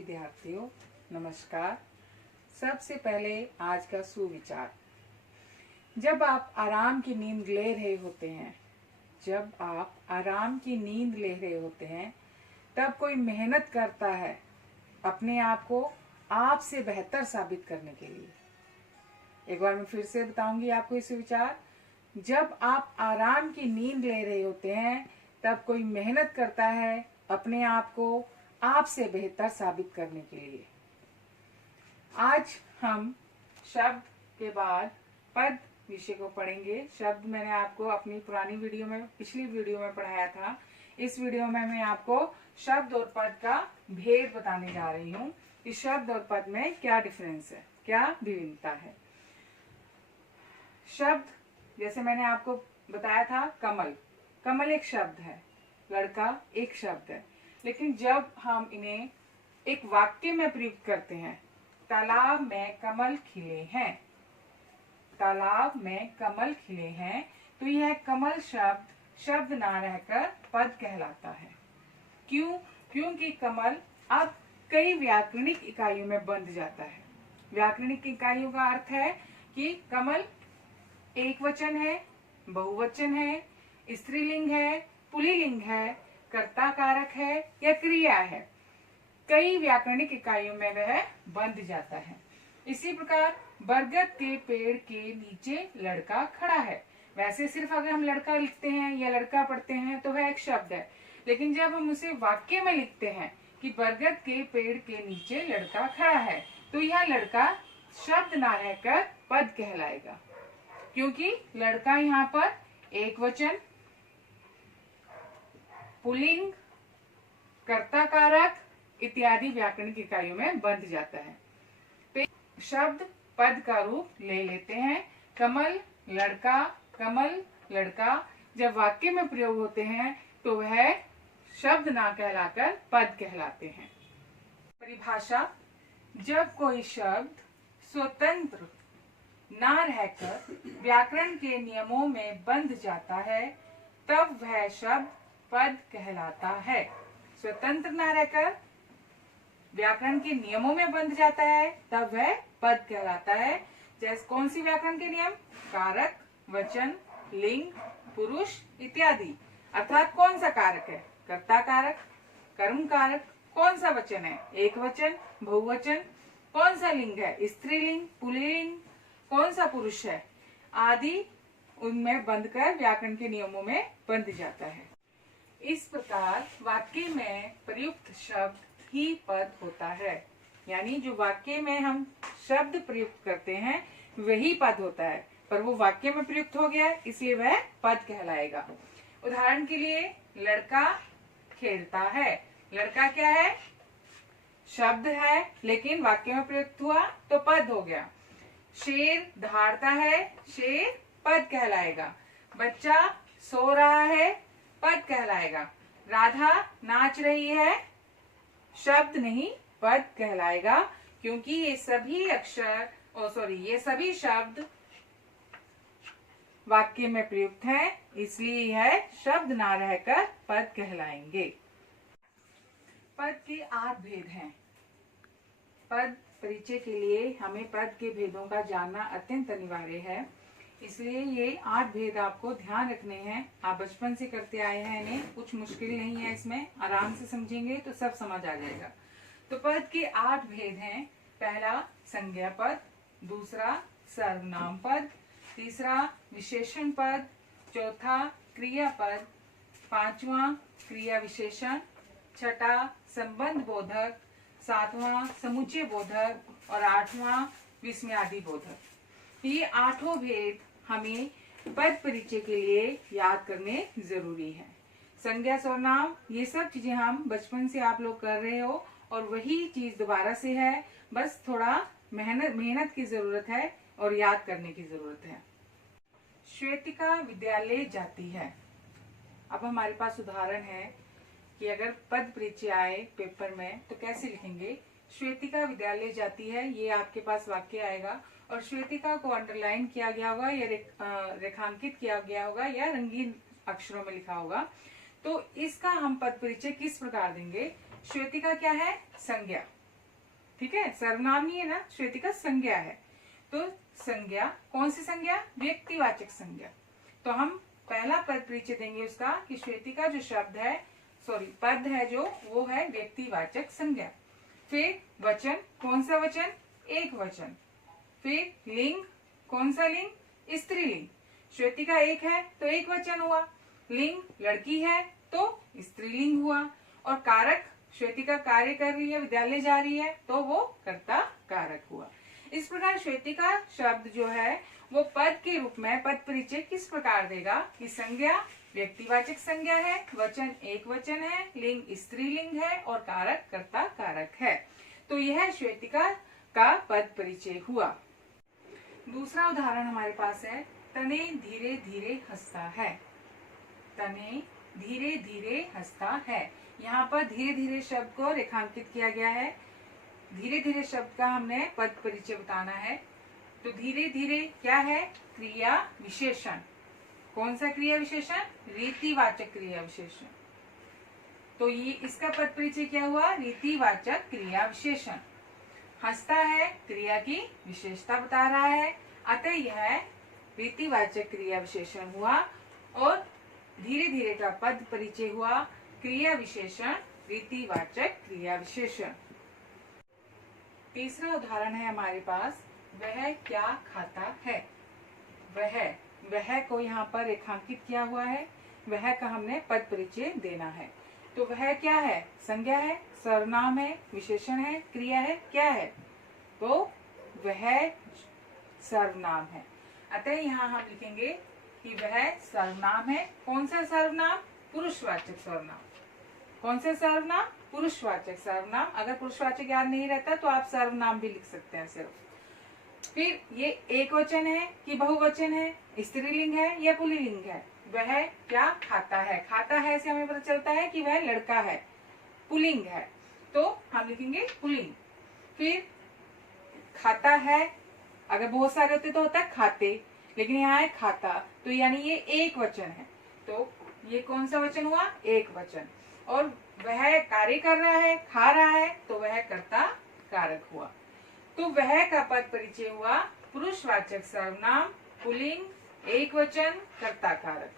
विद्यार्थियों, नमस्कार। सबसे पहले आज का सुविचार। जब आप आराम की नींद ले रहे होते हैं, तब कोई मेहनत करता है अपने आप को आपसे बेहतर साबित करने के लिए। एक बार मैं फिर से बताऊंगी आपको इस विचार। जब आप आराम की नींद ले रहे होते हैं, तब कोई मेहनत करता है अपने आप को आपसे बेहतर साबित करने के लिए। आज हम शब्द के बाद पद विषय को पढ़ेंगे। शब्द मैंने आपको अपनी पुरानी पिछली वीडियो में पढ़ाया था। इस वीडियो में मैं आपको शब्द और पद का भेद बताने जा रही हूँ कि शब्द और पद में क्या डिफरेंस है, क्या विभिन्नता है। शब्द, जैसे मैंने आपको बताया था, कमल एक शब्द है, लड़का एक शब्द है। लेकिन जब हम इन्हें एक वाक्य में प्रयुक्त करते हैं, तालाब में कमल खिले हैं, तालाब में कमल खिले हैं, तो यह कमल शब्द ना रहकर पद कहलाता है। क्यों? क्योंकि कमल अब कई व्याकरणिक इकाइयों में बंध जाता है। व्याकरणिक इकाइयों का अर्थ है कि कमल एक वचन है, बहुवचन है, स्त्रीलिंग है, पुल्लिंग है, कर्ता कारक है या क्रिया है। कई व्याकरणिक इकाइयों में वह बंध जाता है। इसी प्रकार बरगद के पेड़ के नीचे लड़का खड़ा है। वैसे सिर्फ अगर हम लड़का लिखते हैं या लड़का पढ़ते हैं तो वह एक शब्द है, लेकिन जब हम उसे वाक्य में लिखते हैं कि बरगद के पेड़ के नीचे लड़का खड़ा है, तो यह लड़का शब्द ना रहकर पद कहलाएगा। क्योंकि लड़का यहाँ पर एक वचन, पुल्लिंग, कर्ता कारक इत्यादि व्याकरणिक इकाइयों में बंध जाता है। तो शब्द पद का रूप ले लेते हैं। कमल लड़का जब वाक्य में प्रयोग होते हैं तो वह शब्द ना कहलाकर पद कहलाते हैं। परिभाषा: जब कोई शब्द स्वतंत्र ना रहकर व्याकरण के नियमों में बंध जाता है, तब वह शब्द पद कहलाता है। स्वतंत्र ना रहकर व्याकरण के नियमों में बंध जाता है, तब वह पद कहलाता है। जैसे कौन सी व्याकरण के नियम? कारक, वचन, लिंग, पुरुष इत्यादि। अर्थात कौन सा कारक है? कर्ता कारक, कर्म कारक। कौन सा वचन है? एक वचन, बहुवचन। कौन सा लिंग है? स्त्रीलिंग, पुल्लिंग। कौन सा पुरुष है? आदि उनमें बंधकर व्याकरण के नियमों में बंध जाता है। इस प्रकार वाक्य में प्रयुक्त शब्द ही पद होता है। यानी जो वाक्य में हम शब्द प्रयुक्त करते हैं वही पद होता है, पर वो वाक्य में प्रयुक्त हो गया इसलिए वह पद कहलाएगा। उदाहरण के लिए, लड़का खेलता है। लड़का क्या है? शब्द है, लेकिन वाक्य में प्रयुक्त हुआ तो पद हो गया। शेर दहाड़ता है, शेर पद कहलाएगा। बच्चा सो रहा है, पद कहलाएगा। राधा नाच रही है, शब्द नहीं पद कहलाएगा। क्योंकि ये सभी शब्द वाक्य में प्रयुक्त हैं, इसलिए यह शब्द ना रहकर पद कहलाएंगे। पद के 8 भेद हैं। पद परिचय के लिए हमें पद के भेदों का जानना अत्यंत अनिवार्य है, इसलिए ये 8 भेद आपको ध्यान रखने हैं। आप बचपन से करते आए हैं इन्हें, कुछ मुश्किल नहीं है इसमें। आराम से समझेंगे तो सब समझ आ जाएगा। तो पद के 8 भेद हैं। पहला संज्ञा पद, दूसरा सर्वनाम पद, तीसरा विशेषण पद, चौथा क्रिया पद, पांचवा क्रिया विशेषण, छठा संबंध बोधक, सातवां समुच्चय बोधक और आठवां विस्मयादि बोधक। ये 8 भेद हमें पद परिचय के लिए याद करने जरूरी है। संज्ञा, सर्वनाम, ये सब चीजें हम बचपन से आप लोग कर रहे हो और वही चीज दोबारा से है, बस थोड़ा मेहनत की जरूरत है और याद करने की जरूरत है। श्वेतिका विद्यालय जाती है। अब हमारे पास उदाहरण है कि अगर पद परिचय आए पेपर में तो कैसे लिखेंगे। श्वेतिका विद्यालय जाती है, ये आपके पास वाक्य आएगा और श्वेतिका को अंडरलाइन किया गया होगा या रेखांकित किया गया होगा या रंगीन अक्षरों में लिखा होगा। तो इसका हम पद परिचय किस प्रकार देंगे। श्वेतिका क्या है? संज्ञा। ठीक है, सर्वनाम नहीं है ना, श्वेतिका संज्ञा है। तो संज्ञा, कौन सी संज्ञा? व्यक्तिवाचक संज्ञा। तो हम पहला पद परिचय देंगे उसका कि श्वेतिका जो शब्द है, पद है जो, वो है व्यक्तिवाचक संज्ञा। फिर वचन, कौन सा वचन? एक वचन। फिर लिंग, कौन सा लिंग? स्त्रीलिंग। श्वेतिका एक है तो एक वचन हुआ। लिंग लड़की है तो स्त्रीलिंग हुआ। और कारक, श्वेतिका कार्य कर रही है, विद्यालय जा रही है, तो वो कर्ता कारक हुआ। इस प्रकार श्वेतिका शब्द जो है वो पद के रूप में पद परिचय किस प्रकार देगा कि संज्ञा व्यक्तिवाचक संज्ञा है, वचन एक वचन है, लिंग स्त्रीलिंग है और कारक कर्ता कारक है। तो यह श्वेतिका का पद परिचय हुआ। दूसरा उदाहरण हमारे पास है, तने धीरे धीरे हंसता है। तने धीरे धीरे हंसता है। यहाँ पर धीरे धीरे शब्द को रेखांकित किया गया है। धीरे धीरे शब्द का हमने पद परिचय बताना है। तो धीरे धीरे क्या है? क्रिया विशेषण। कौन सा क्रिया विशेषण? रीतिवाचक क्रिया विशेषण। तो ये इसका पद परिचय क्या हुआ? रीतिवाचक क्रिया विशेषण। हंसता है क्रिया की विशेषता बता रहा है, अतः यह रीतिवाचक क्रिया विशेषण हुआ। और धीरे धीरे का पद परिचय हुआ क्रिया विशेषण रीतिवाचक क्रिया विशेषण। तीसरा उदाहरण है हमारे पास, वह क्या खाता है। वह को यहाँ पर रेखांकित किया हुआ है। वह का हमने पद परिचय देना है। तो वह क्या है? संज्ञा है, सर्वनाम है, विशेषण है, क्रिया है, क्या है? तो वह सर्वनाम है। अतः यहाँ हम लिखेंगे कि वह सर्वनाम है। कौन सा सर्वनाम? पुरुषवाचक सर्वनाम। कौन सा सर्वनाम? पुरुषवाचक सर्वनाम। अगर पुरुषवाचक याद नहीं रहता तो आप सर्वनाम भी लिख सकते हैं सिर्फ। फिर ये एक वचन है कि बहुवचन है, स्त्रीलिंग है या पुल्लिंग है? वह क्या खाता है। खाता है से हमें पता चलता है कि वह लड़का है, पुल्लिंग है, तो हम लिखेंगे पुल्लिंग। फिर खाता है, अगर बहुत सारे होते तो होता है खाते, लेकिन यहाँ है खाता, तो यानी ये एक वचन है। तो ये कौन सा वचन हुआ? एक वचन। और वह कार्य कर रहा है, खा रहा है, तो वह कर्ता कारक हुआ। तो वह का पद परिचय हुआ पुरुषवाचक सर्वनाम, पुल्लिंग, एक वचन, कर्ता कारक।